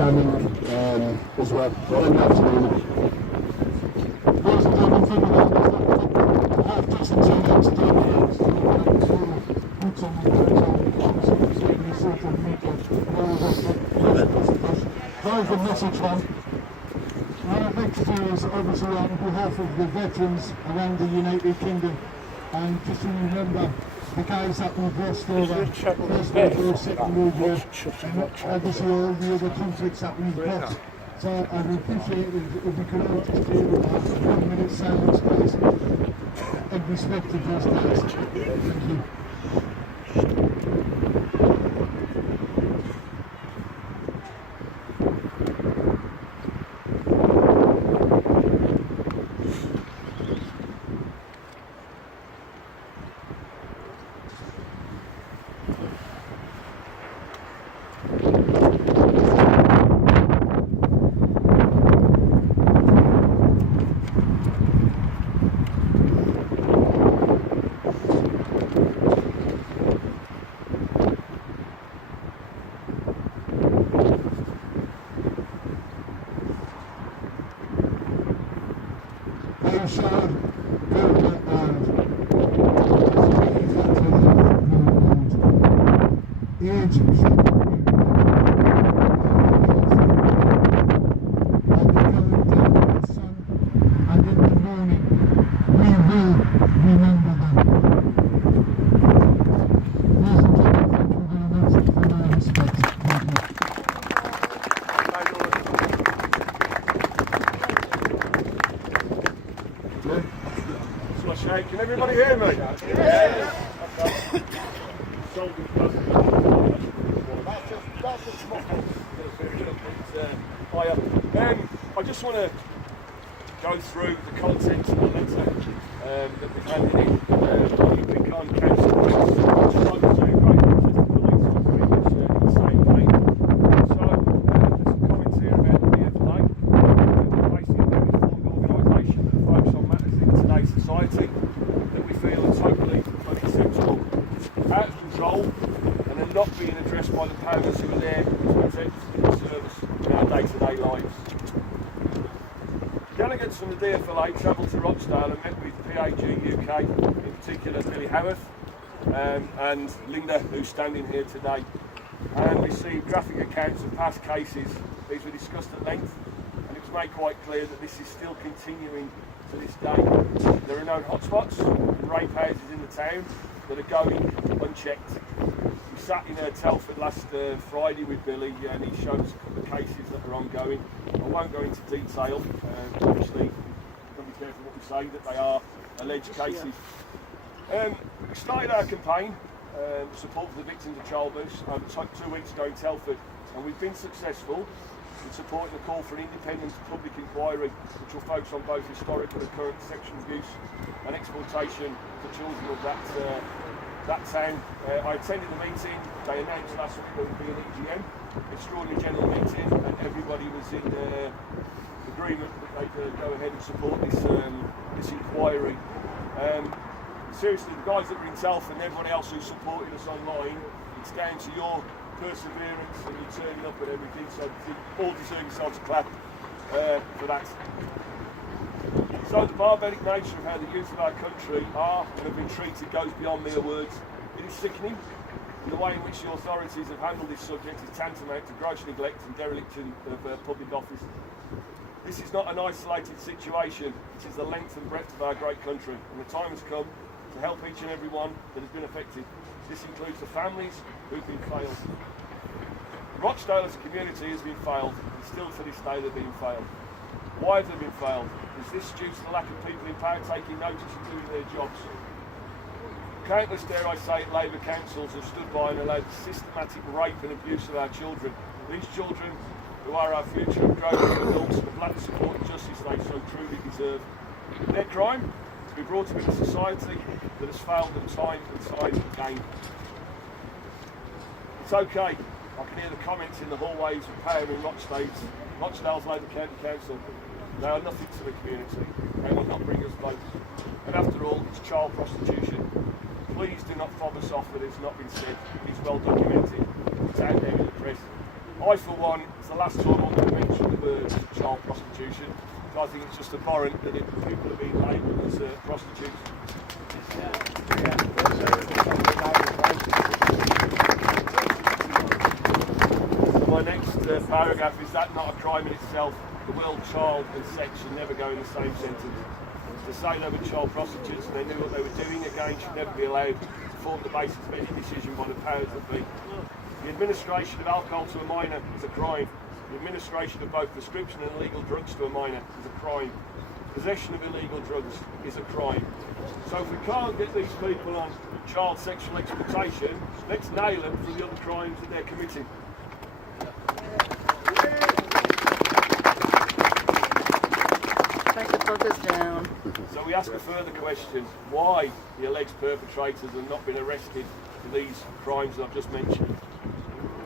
damning as well. Well, absolutely. Ladies and gentlemen, from the half dozen teammates today, very good message, man. What I'd like to do is obviously on behalf of the veterans around the United Kingdom, and just to remember the guys that we've lost over First World War, Second World War, and obviously all the other conflicts that we've got. So I'd appreciate it if we could all just do a 1 minute silence, please, in respect of those guys. Thank you. Can everybody hear me? Yeah. Okay. I just want to go through the content of the letter that we've handed in. You've become council police. By the powers who are there to protect and service in our day-to-day lives. Delegates from the DFLA travelled to Rochdale and met with PAG UK, in particular Billy Howarth and Linda, who's standing here today, and received graphic accounts of past cases. These were discussed at length, and it was made quite clear that this is still continuing to this day. There are known hotspots and rape houses in the town that are going unchecked. Sat in Telford last Friday with Billy, and he showed us a couple of cases that are ongoing. I won't go into detail, obviously we've got to be careful what we say, that they are alleged cases. We started our campaign, support for the victims of child abuse, 2 weeks ago in Telford, and we've been successful in supporting the call for an independent public inquiry which will focus on both historical and current sexual abuse and exploitation of the children of that town. I attended the meeting. They announced last week there would be an EGM, extraordinary general meeting, and everybody was in agreement that they could go ahead and support this inquiry. Seriously, the guys that were in Telford and everyone else who supported us online, it's down to your perseverance and you turning up and everything, so you all deserve yourselves a clap for that. So the barbaric nature of how the youth of our country are and have been treated goes beyond mere words. It is sickening, and the way in which the authorities have handled this subject is tantamount to gross neglect and dereliction of public office. This is not an isolated situation, it is the length and breadth of our great country, and the time has come to help each and every one that has been affected. This includes the families who've been failed. Rochdale as a community has been failed, and still to this day they're being failed. Why have they been failed? Is this due to the lack of people in power taking notice and doing their jobs? Countless, dare I say it, Labour councils have stood by and allowed the systematic rape and abuse of our children. These children, who are our future, have grown into adults and have lacked the support and justice they so truly deserve. Their crime? To be brought up in a society that has failed them time and time again. It's okay. I can hear the comments in the hallways of power in Rochdale's Labour County Council. They are nothing to the community. They will not bring us votes. And after all, it's child prostitution. Please do not fob us off that it's not been said. It's well documented. It's out there in the press. I, for one, it's the last time I'm going to mention the word child prostitution. So I think it's just abhorrent that people are being labelled as prostitutes. So my next paragraph is that not a crime in itself. The word child and sex should never go in the same sentence. To say they were child prostitutes and they knew what they were doing, again, should never be allowed to form the basis of any decision by the powers that be. The administration of alcohol to a minor is a crime. The administration of both prescription and illegal drugs to a minor is a crime. Possession of illegal drugs is a crime. So if we can't get these people on child sexual exploitation, let's nail them for the other crimes that they're committing. Take the buggers down. So we ask a further question, why the alleged perpetrators have not been arrested for these crimes that I've just mentioned.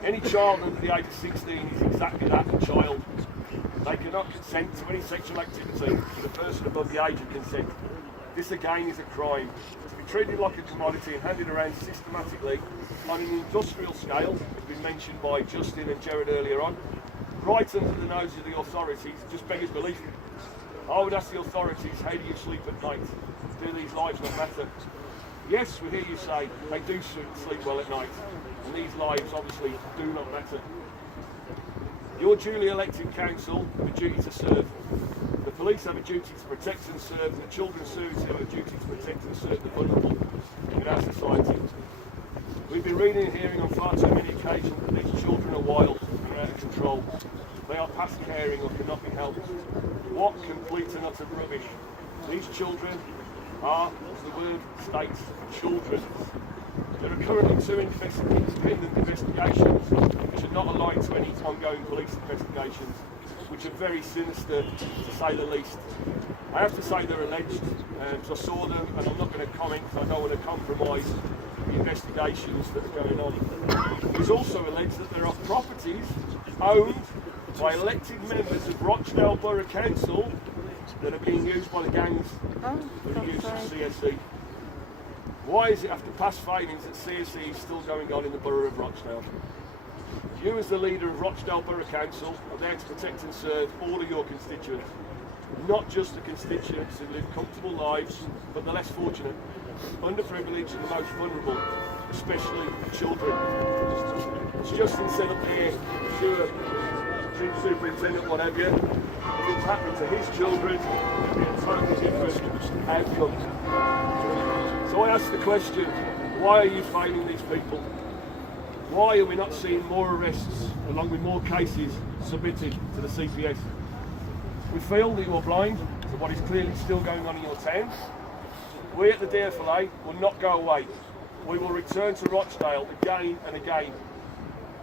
Any child under the age of 16 is exactly that, a child. They cannot consent to any sexual activity with a person above the age of consent. This again is a crime. To be treated like a commodity and handed around systematically on an industrial scale, as been mentioned by Justin and Jared earlier on, right under the nose of the authorities, just beggars belief. I would ask the authorities, how do you sleep at night? Do these lives not matter? Yes, we hear you say they do sleep well at night, and these lives obviously do not matter. Your duly elected council have a duty to serve. The police have a duty to protect and serve, and the children's services have a duty to protect and serve the vulnerable in our society. We've been reading and hearing on far too many occasions that these children are wild and out of control. They are past caring or cannot be helped. What complete and utter rubbish. These children are, as the word states, children. There are currently two independent investigations which are not aligned to any ongoing police investigations, which are very sinister to say the least. I have to say they're alleged, because I saw them and I'm not going to comment because I don't want to compromise the investigations that are going on. It is also alleged that there are properties owned by elected members of Rochdale Borough Council that are being used by the gangs that are used for CSE. Why is it after past failings that CSE is still going on in the Borough of Rochdale? You as the leader of Rochdale Borough Council are there to protect and serve all of your constituents. Not just the constituents who live comfortable lives, but the less fortunate, underprivileged and the most vulnerable, especially children. As Justin said up here, sure, superintendent, what have you, if it's happened to his children, it would be a totally different outcome. So I ask the question, why are you failing these people? Why are we not seeing more arrests along with more cases submitted to the CPS? We feel that you are blind to what is clearly still going on in your town. We at the DFLA will not go away. We will return to Rochdale again and again.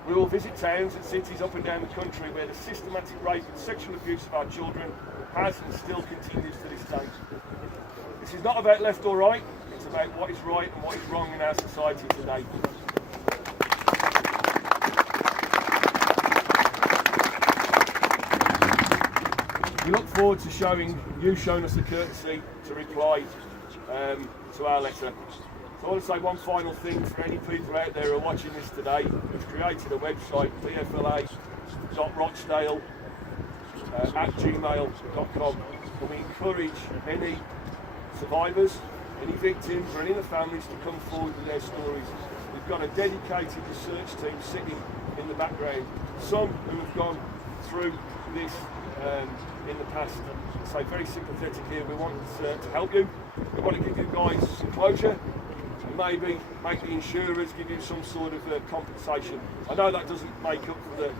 We will visit towns and cities up and down the country where the systematic rape and sexual abuse of our children has and still continues to this day. This is not about left or right, it's about what is right and what is wrong in our society today. We look forward to showing us the courtesy to reply to our letter. So I want to say one final thing for any people out there who are watching this today. We've created a website, dfla.rochdale@gmail.com, and we encourage any survivors, any victims or any of the families to come forward with their stories. We've got a dedicated research team sitting in the background, some who have gone through this in the past. So very sympathetic here. We want to help you. We want to give you guys some closure and maybe make the insurers give you some sort of compensation. I know that doesn't make up for the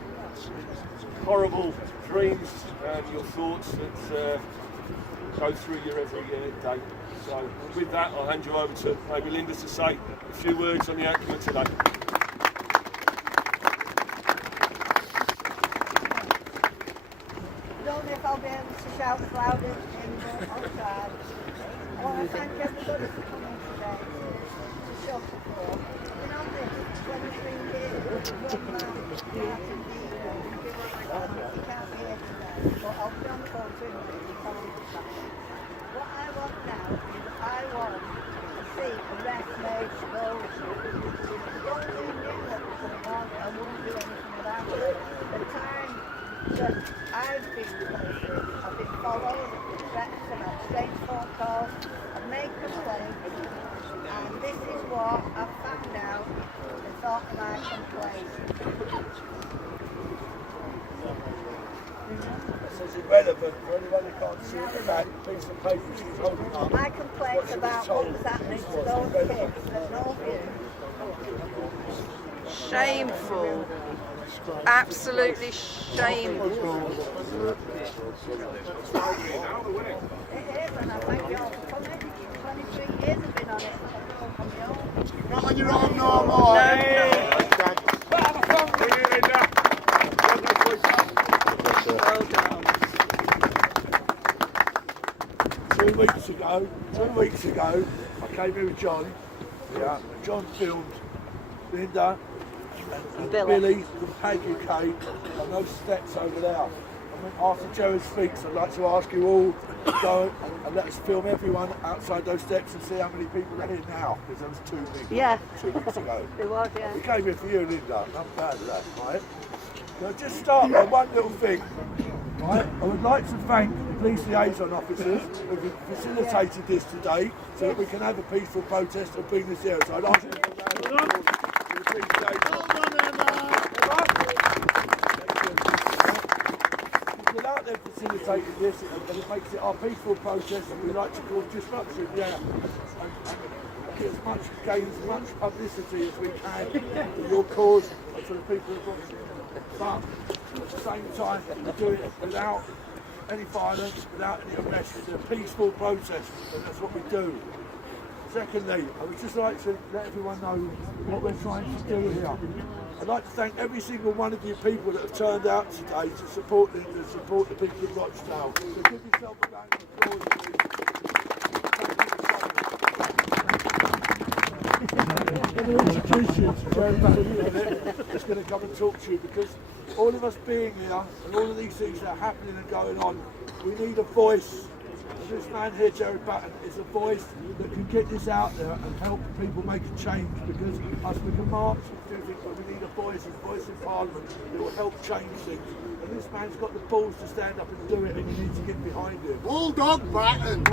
horrible dreams and your thoughts that go through your every day. So with that, I'll hand you over to maybe Linda to say a few words on the outcome of today. I don't know if I'll be able to shout louder anymore. I'll try. I want to thank everybody for coming today to show support. Been on this 23 years, one man, Martin Dean, he can't be here today, but I'll be on the phone to him and he can't be back. What I want now is I want to see arrest made slowly. If you only knew what was going on, I wouldn't do anything about it. that I've been places, I've been followed, threats, and I've exchanged phone calls, I've made complaints, and this is what I've found out as part of my complaint. This is irrelevant for anyone who can't see the back piece of paper she's holding up. My complaints about what was happening to those kids at Northview. Shameful. Absolutely shameful. It is, and I thank you all for coming. 23 years have been on it. Not on your own no more. Well done. 2 weeks ago, I came here with John. Yeah, John filmed Linda and Billy from Peggy Cake on those steps over there. I mean, after Jerry speaks, I'd like to ask you all to go and let us film everyone outside those steps and see how many people are here now, because there was 2 people 2 weeks ago. It was, yeah. We came here for you, Linda. I'm proud of that, right? So just start on one little thing. Right? I would like to thank the police liaison officers who facilitated this today so that we can have a peaceful protest and bring this here. So I'd ask you to round of applause for the police liaison. Without them facilitating this, it makes it our peaceful protest, and we like to call disruption, and gain as much publicity as we can for your cause and for the people of Brooklyn. But at the same time, we do it without any violence, without any arrests. It's a peaceful protest, and that's what we do. Secondly, I would just like to let everyone know what we're trying to do here. I'd like to thank every single one of you people that have turned out today to support the people of Rochdale. So give yourself a round of applause, please. I'm going to introduce you to Jerry back in a minute. It's going to come and talk to you, because all of us being here and all of these things that are happening and going on, we need a voice. And this man here, Jerry Batten, is a voice that can get this out there and help people make a change, because us we can march and do things, but we need a voice in Parliament that will help change things. And this man's got the balls to stand up and do it, and you need to get behind him. Bulldog Batten.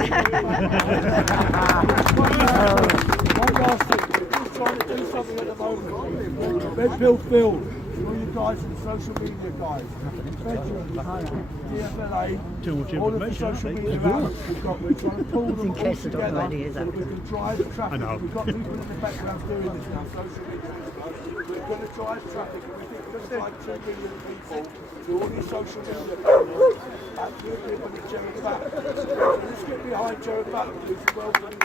One last thing, we're just trying to do something at the moment. Red Pill Phil, all you guys and the social media guys, veterans, DFLA, all of the social media outlets we've got, we're trying to pull them all together so that we can drive traffic. We've got people in the background doing this now, social media. We're going to drive traffic, and we think we're going to drive 2 million people to all these social media platforms. Absolutely, with Jerry Batten. So let's get behind Jerry Batten, who's welcoming